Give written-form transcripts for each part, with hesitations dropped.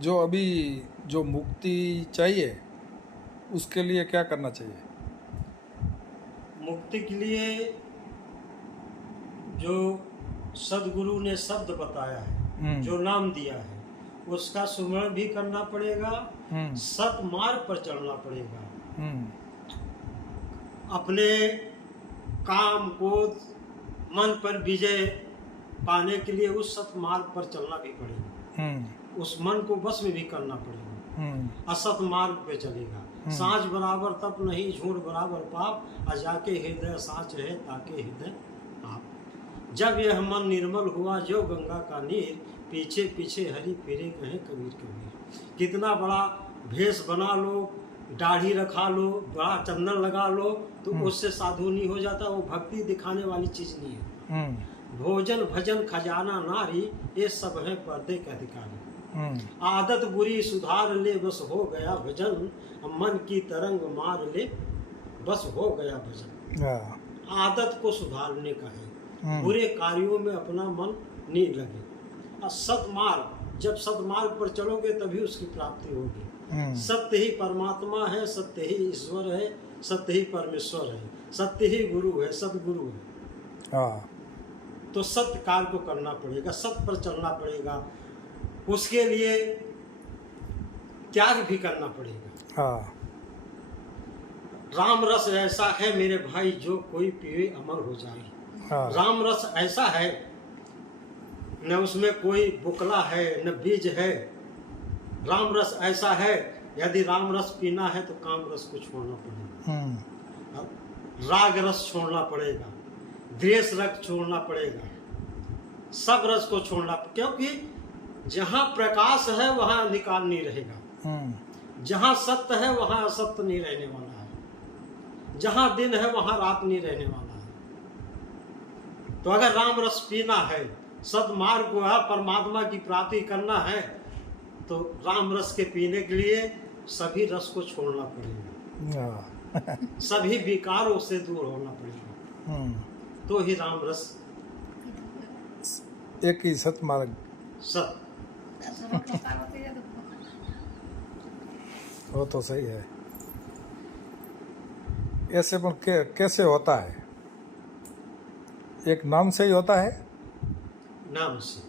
जो अभी जो मुक्ति चाहिए उसके लिए क्या करना चाहिए? मुक्ति के लिए जो सदगुरु ने शब्द बताया है, जो नाम दिया है, उसका सुमरण भी करना पड़ेगा, सत मार्ग पर चलना पड़ेगा, अपने काम को मन पर विजय पाने के लिए उस सत मार्ग पर चलना भी पड़ेगा, उस मन को बस में भी करना पड़ेगा। असत मार्ग पे चलेगा, सांझ बराबर तप नहीं, झूठ बराबर पाप, अजाके हृदय साँच है ताके हृदय आप। जब यह मन निर्मल हुआ जो गंगा का नीर, पीछे पीछे हरि फिरे कहे कबीर कबीर। कितना बड़ा भेष बना लो, दाढ़ी रखा लो, बड़ा चंदन लगा लो, तो उससे साधु नहीं हो जाता। वो भक्ति दिखाने वाली चीज नहीं है। भोजन भजन खजाना नारी, ये सब है पर्दे के अधिकारी। आदत बुरी सुधार ले, बस हो गया भजन, मन की तरंग मार ले, बस हो गया भजन। आदत को सुधारने का है, बुरे कार्यों में अपना मन नहीं लगे। और सतमार्ग, जब सतमार्ग पर चलोगे तभी उसकी प्राप्ति होगी। सत्य ही परमात्मा है, सत्य ही ईश्वर है, सत्य ही परमेश्वर है, सत्य ही गुरु है, सतगुरु है। तो सत्य कार्य को करना पड़ेगा, सत्य पर चलना पड़ेगा, उसके लिए त्याग भी करना पड़ेगा। राम रस ऐसा है मेरे भाई, जो कोई पिए अमर हो जाए। राम रस ऐसा है, न उसमें कोई बुकला है न बीज है। राम रस ऐसा है, यदि राम रस पीना है तो काम रस को छोड़ना पड़ेगा, राग रस छोड़ना पड़ेगा, द्वेष रस छोड़ना पड़ेगा, सब रस को छोड़ना, क्योंकि जहाँ प्रकाश है वहाँ अंधकार नहीं रहेगा, जहाँ सत्य है वहाँ असत्य नहीं रहने वाला है, जहाँ दिन है वहाँ रात नहीं रहने वाला है। तो अगर राम रस पीना है, सदमार्ग को परमात्मा की प्राप्ति करना है, तो राम रस के पीने के लिए सभी रस को छोड़ना पड़ेगा, सभी विकारों से दूर होना पड़ेगा, तो ही राम रस। एक ही सतमार्ग, सत वो तो सही है। ऐसे पर कैसे होता है? एक नाम से ही होता है, नाम से।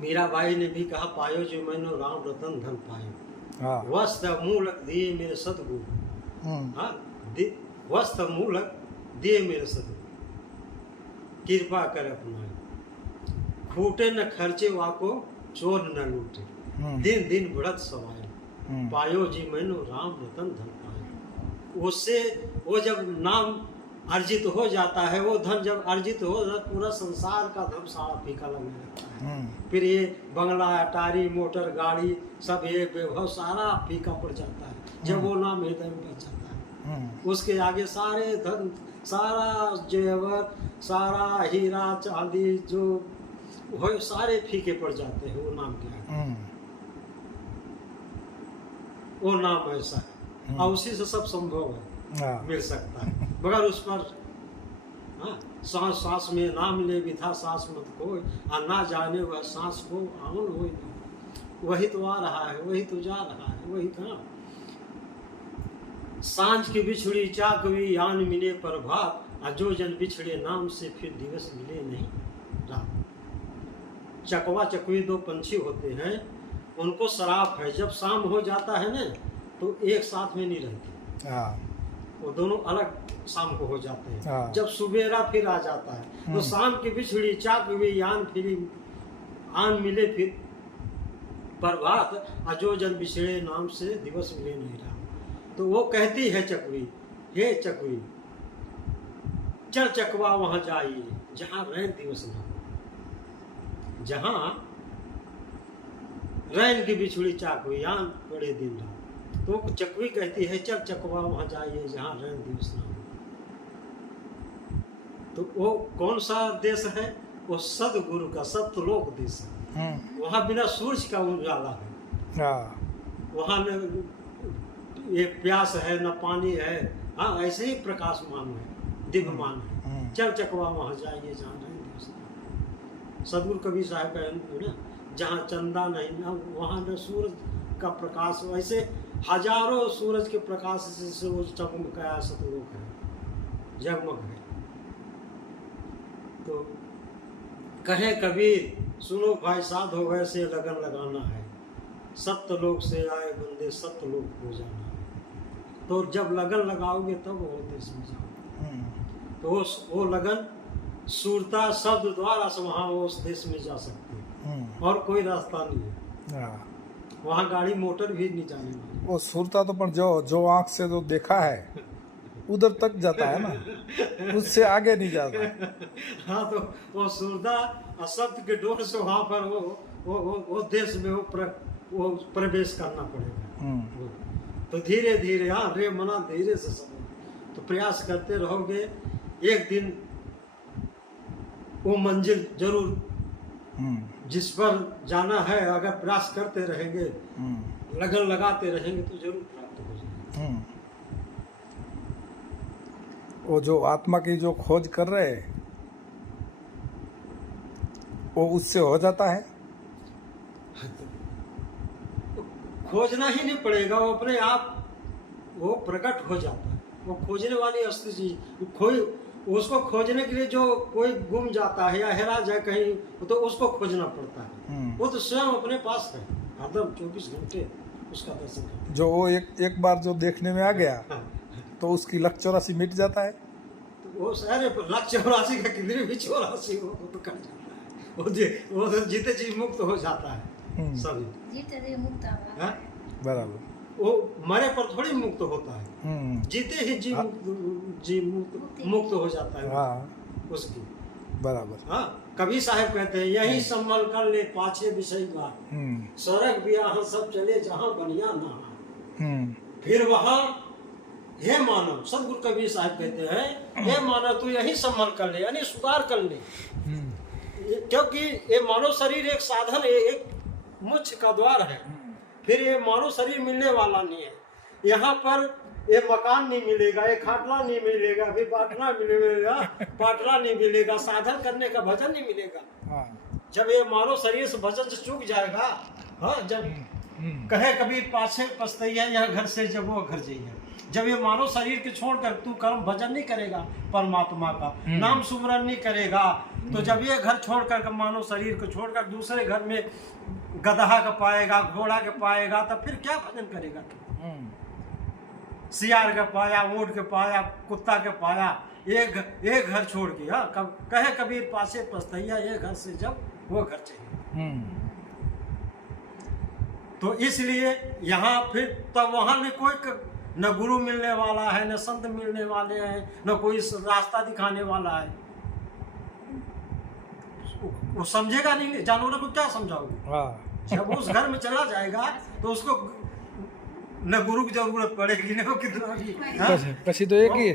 मीराबाई ने भी कहा, पायो जो मैंने राम रतन धन पायो। वस्त्र मूलक दिए मेरे सतगुरु। वस्त्र मूलक दिए मेरे सतगुरु, कृपा कर अपनाए, खूटे न खर्चे वाको चोर न लूटे, दिन दिन बढ़त सवाए, पायो जी मैंने राम रतन धन पायो। उससे वो जब नाम अर्जित हो जाता है, वो धन जब अर्जित हो जाता, पूरा संसार का धन सारा फीका लगने लगता है। फिर ये बंगला अटारी मोटर गाड़ी सब ये वैभव सारा फीका पड़ जाता है जब वो नाम हृदय में बच जाता है। उसके आगे सारे धन, सारा जेवर, सारा हीरा चांदी जो हो, सारे फीके पड़ जाते हैं वो नाम के आगे। वो नाम ऐसा है, और उसी से सब संभव है, मिल सकता है। मगर उस पर सांस सांस में नाम ले, विधा सांस मत कोई, और ना जाने वह सांस को आवन हो, वही तो आ रहा है, वही तो जा रहा है, वही तो। सांझ की बिछड़ी चाकवी यान मिले प्रभात, और जो जन बिछड़े नाम से फिर दिवस मिले नहीं रात। चकवा चकवी दो पंछी होते हैं, उनको शराप है, जब शाम हो जाता है ना तो एक साथ में नहीं रहते, वो दोनों अलग शाम को हो जाते हैं। जब सुबेरा फिर आ जाता है तो शाम की बिछड़ी चाकवी यान फिरी आन मिले फिर प्रभात, अजो जन बिछड़े नाम से दिवस मिले नहीं रहा। तो वो कहती है चकवी, हे चकवी चल चकवा वहां जाइए जहां रैन दिवस ना हो, जहां रैन की बिछड़ी चाकवी यान बड़े दिन रहा। तो चकवी कहती है चल चकवा वहां जाइए जहां रैन दिवस ना हो। तो वो कौन सा देश है? वो सदगुरु का सत्यलोक देश है। वहां बिना सूरज का उजाला है, वहां न ये प्यास है न पानी है, हाँ ऐसे ही प्रकाशमान है, दिव्यमान है। चल चकवा वहां जाइए जहां रैन दिवस ना हो। सदगुरु कबीर साहब का ना, जहाँ चंदा नहीं ना वहाँ न सूरज का प्रकाश, वैसे हजारों सूरज के प्रकाश से वो चमकाया सतलोक है, जगमग है। तो कहे कबीर सुनो भाई साधो वैसे लगन लगाना है, सत्यलोक से आए बंदे सत्यलोक हो जाना है। तो जब लगन लगाओगे तब वो देश में जाओगे। तो वो लगन सूरता शब्द द्वारा से वहाँ वो उस देश में जा सकते हैं, और कोई रास्ता नहीं है। वहाँ गाड़ी मोटर भी नहीं जाने वाली। वो सूरता तो पर जो आँख से जो देखा है उधर तक जाता है ना, उससे आगे नहीं जाता। हाँ, तो वो सूरता शब्द के डोर से वहाँ पर वो देश में वो प्रवेश करना पड़ेगा। तो धीरे धीरे, हाँ रे मना धीरे से समझ, तो प्रयास करते रहोगे, एक दिन वो मंजिल जरूर जिस पर जाना है, अगर प्रयास करते रहेंगे, लगन लगाते रहेंगे तो जरूर प्राप्त हो जाएगा। वो जो आत्मा की जो खोज कर रहे हैं वो उससे हो जाता है। खोजना ही नहीं पड़ेगा, वो अपने आप वो प्रकट हो जाता है। वो खोजने वाली असली चीज, उसको खोजने के लिए जो कोई गुम जाता है या हेरा जाए कहीं, तो उसको खोजना पड़ता है। वो तो स्वयं अपने पास है, हरदम 24 घंटे उसका दर्शन करता है। जो वो एक बार जो देखने में आ गया तो उसकी लक 84 मिट जाता है। तो वो सारे लक 84 का कितने भी 84 हो तो कट जाता है। वो तो जीते जी मुक्त हो जाता है, सभी जीते जी मुक्त होगा। बराबर। वो मरे पर थोड़ी मुक्त होता है, जीते ही जी मुक्त हो जाता है। हाँ, उसकी बराबर। हाँ, कभी साहब कहते हैं यही संभल कर ले पाछे विषय बात, स्वर्ग ब्याह सब चले जहाँ बनिया ना। फिर वहाँ हे मानव, सदगुरु कबीर साहब कहते हैं हे मानव तू यही संभल कर ले, यानी सुधार कर ले। क्योंकि ये मानव शरीर एक साधन है, एक मोक्ष का द्वार है। फिर ये मानव शरीर मिलने वाला नहीं है। यहाँ पर ये मकान नहीं मिलेगा, ये खाटला नहीं मिलेगा, फिर बाटला मिलेगा, पाटला नहीं मिलेगा, साधन करने का भजन नहीं मिलेगा। जब ये मानव शरीर से भजन से चूक जाएगा, हाँ, जब कहे कबीर पाछे पछतैया यह घर से जब वो घर जाइए। जब ये मानव शरीर के छोड़कर तू कर्म भजन नहीं करेगा, परमात्मा का नाम सुमरन नहीं करेगा, तो जब ये घर छोड़कर मानव शरीर को छोड़कर दूसरे घर में गधा का पाएगा, घोड़ा का पाएगा, तब फिर क्या भजन करेगा? सियार का पाया, ऊँट के पाया, कुत्ता के पाया, एक घर छोड़ के। हाँ, कहे कबीर पासे पछतैया ये घर से जब वो घर चाहिए। तो इसलिए यहाँ फिर तब वहाँ में कोई न गुरु मिलने वाला है, न संत मिलने वाले हैं, न कोई रास्ता दिखाने वाला है। वो समझेगा नहीं, जानवरों को क्या समझाओगे? जब उस घर में चला जाएगा तो उसको न गुरु की जरूरत पड़ेगी, न कितना भी। पछी तो एक ही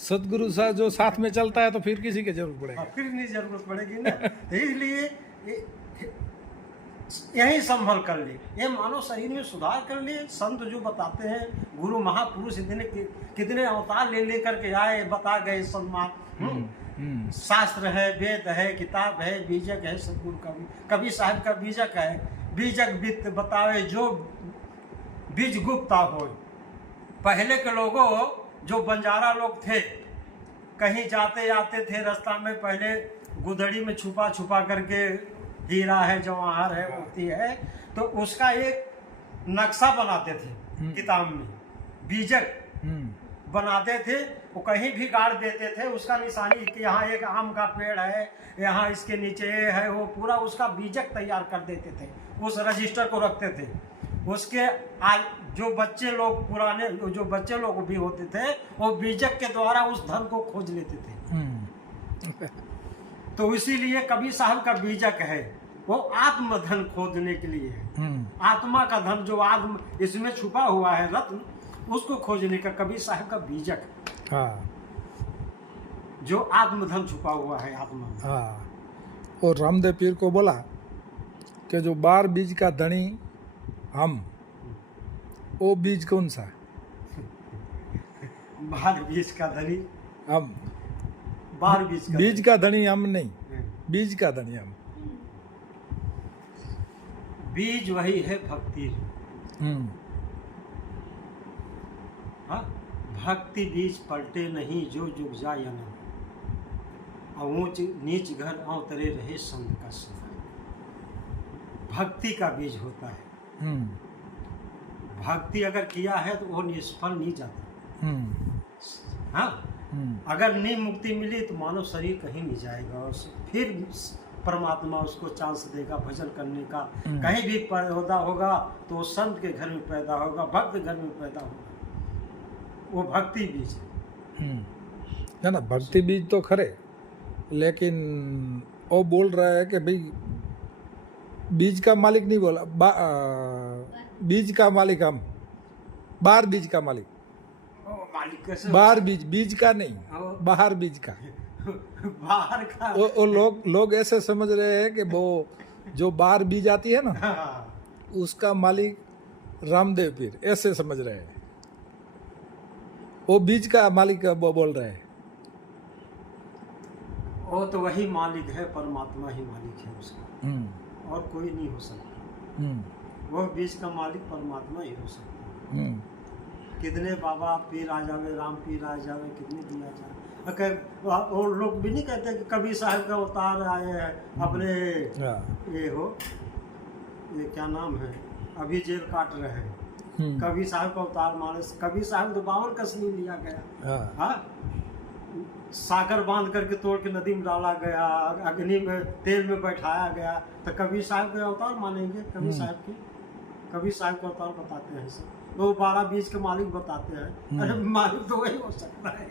सदगुरु सा जो साथ में चलता है तो फिर किसी की जरूरत पड़ेगी, फिर नहीं जरूरत पड़ेगी ना। इसलिए यही संभल कर ले, ये मानव शरीर में सुधार कर ले। संत जो बताते हैं, गुरु महापुरुष इतने कितने अवतार ले करके आए, बता गए सम्मान। शास्त्र है, वेद है, किताब है, बीजक है, सदगुरु कबीर साहब का बीजक है। बीजक वित्त बतावे जो बीज गुप्ता हो। पहले के लोगों जो बंजारा लोग थे, कहीं जाते आते थे रास्ता में, पहले गुदड़ी में छुपा छुपा करके हीरा है, जवाहर है, मोती है, तो उसका एक नक्शा बनाते थे किताब में, बीजक बनाते थे। वो कहीं भी गाड़ देते थे उसका निशानी कि यहाँ एक आम का पेड़ है, यहाँ इसके नीचे ये है, वो पूरा उसका बीजक तैयार कर देते थे, उस रजिस्टर को रखते थे। उसके आज जो बच्चे लोग पुराने जो बच्चे लोग भी होते थे, वो बीजक के द्वारा उस धन को खोज लेते थे। तो इसीलिए कबीर साहब का बीजक है, वो आत्मधन खोजने के लिए है। आत्मा का धन जो आत्म इसमें छुपा हुआ है रत्न, उसको खोजने का कबीर साहब का बीजक। हाँ, जो आत्मधन छुपा हुआ है आत्मा में। हाँ, और रामदेव पीर को बोला कि जो 12 बीज का धनी हम, वो बीज कौन सा? 12 बीज का धनी हम, 12 बीज का धनी हम नहीं, बीज का धनी हम। बीज वही है भक्ति। हाँ, भक्ति बीज पलटे नहीं जो जुग जाय अनंत, ऊंच नीच घर अवतरे रहे संत का सदा। भक्ति का बीज होता है। भक्ति अगर किया है तो वो निष्फल नहीं जाता। हाँ, अगर नहीं मुक्ति मिली तो मानव शरीर कहीं नहीं जाएगा और फिर परमात्मा उसको चांस देगा भजन करने का। कहीं भी पैदा होगा तो वो संत के घर में पैदा होगा, भक्त घर में पैदा होगा। वो भक्ति बीज है ना। भक्ति बीज तो खरे, लेकिन वो बोल रहा है कि भाई बीज का मालिक नहीं बोला, बीज का मालिक हम, बाहर बीज का मालिक। मालिक कैसे? बाहर बीज, बीज का नहीं, बाहर बीज का। बाहर का वो लोग ऐसे समझ रहे हैं कि वो जो बाहर बीज आती है ना, उसका मालिक रामदेव पीर, ऐसे समझ रहे हैं। वो बीज का मालिक वो बोल रहे हैं। वो तो वही मालिक है, परमात्मा ही मालिक है उसका, और कोई नहीं हो सकता। वो बीज का मालिक परमात्मा ही हो सकता। कितने बाबा पीर आ जावे, राम पीर आ जावे, कितने भी आ जावे। वो लोग भी नहीं कहते कि कबीर साहब का अवतार आए हैं अपने, ये क्या नाम है, अभी जेल काट रहे हैं। कबीर साहब का अवतार माने, कबीर साहब तो 52 कसनी लिया गया। हाँ, सागर बांध करके तोड़ के नदी में डाला गया, अग्नि में तेल में बैठाया गया, तो कबीर साहब के अवतार मानेंगे। कबीर साहब की, कबीर साहब का अवतार बताते हैं सब। वो 12 बीज के मालिक बताते हैं। अरे मालिक तो वही हो सकता है,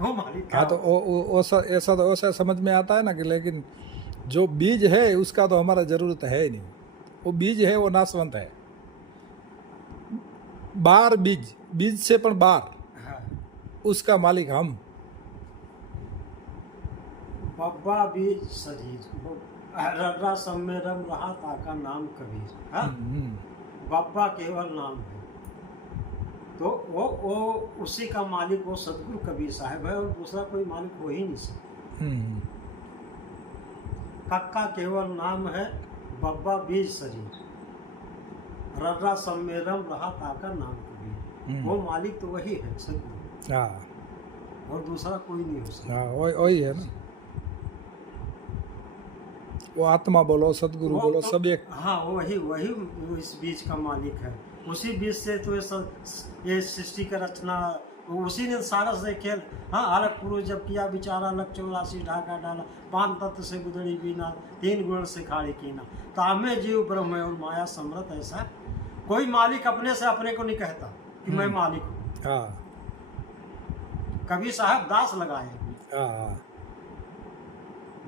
वो मालिक। हाँ, तो ऐसा तो ऐसा समझ में आता है ना कि, लेकिन जो बीज है उसका तो हमारा जरूरत है ही नहीं। वो बीज है वो नाशवंत है। बार बीज, बीज से पण बार, उसका मालिक हम। बब्बा बीज शरीर, रर्रा सब में रम रहा ताका नाम कबीर। हाँ, बब्बा केवल नाम है, तो वो उसी का मालिक वो सदगुरु कबीर साहब है, और दूसरा कोई मालिक हो ही नहीं सकता। कक्का केवल नाम है, बब्बा बीज शरीर, रर्रा सब में रम रहा ताका नाम कबीर। वो मालिक तो वही है सदगुरु, और दूसरा कोई नहीं हो सकता। वही है ना। वो आत्मा बोलो, सदगुरु बोलो, सब एक। हाँ, वही इस बीज का मालिक है। उसी बीज से तो ये सृष्टि का रचना, उसी ने सारा से खेल। हाँ, अलग पुरुष जब किया विचारा, लग 84 ढाका डाला, 5 तत्व से गुदड़ी बीना, 3 गुण से खाड़ी कीना, तामे जीव ब्रह्म और माया समृत। ऐसा कोई मालिक अपने से अपने को नहीं कहता कि मैं मालिक हूँ। कबीर साहब दास लगाए।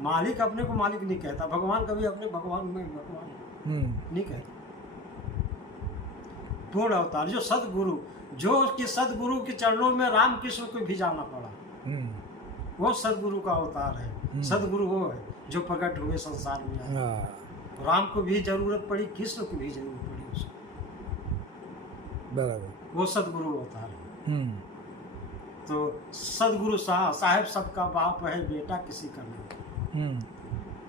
मालिक अपने को मालिक नहीं कहता। भगवान कभी अपने भगवान में भगवान नहीं कहता। पूर्ण अवतार जो सदगुरु, जो कि सदगुरु के चरणों में राम कृष्ण को भी जाना पड़ा, वो सदगुरु का अवतार है। सदगुरु वो है जो प्रकट हुए संसार में आए। राम को भी जरूरत पड़ी, कृष्ण को भी जरूरत पड़ी उसको, बराबर। वो सदगुरु अवतार है। तो सदगुरु साहेब सबका बाप है, बेटा किसी का नहीं।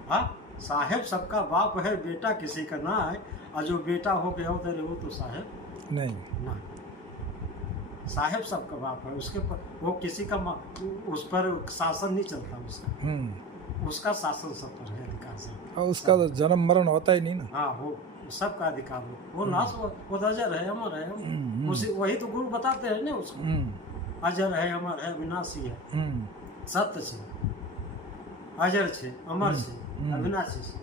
हाँ, साहेब सबका बाप है, बेटा किसी का ना है। और जो बेटा हो गया उधर वो तो साहेब नहीं ना। साहेब सबका बाप है, उसके पर वो किसी का उस पर शासन नहीं चलता उसका। उसका शासन सब पर है, अधिकार सब। और उसका तो जन्म मरण होता ही नहीं ना। हाँ, वो सबका अधिकार हो, वो नाश, वो अजर है, अमर है। उसी वही तो गुरु बताते हैं ना उसको। अजर है, अमर है, विनाशी है, सत्य से, अजर छे, अमर छे, अविनाशी छे।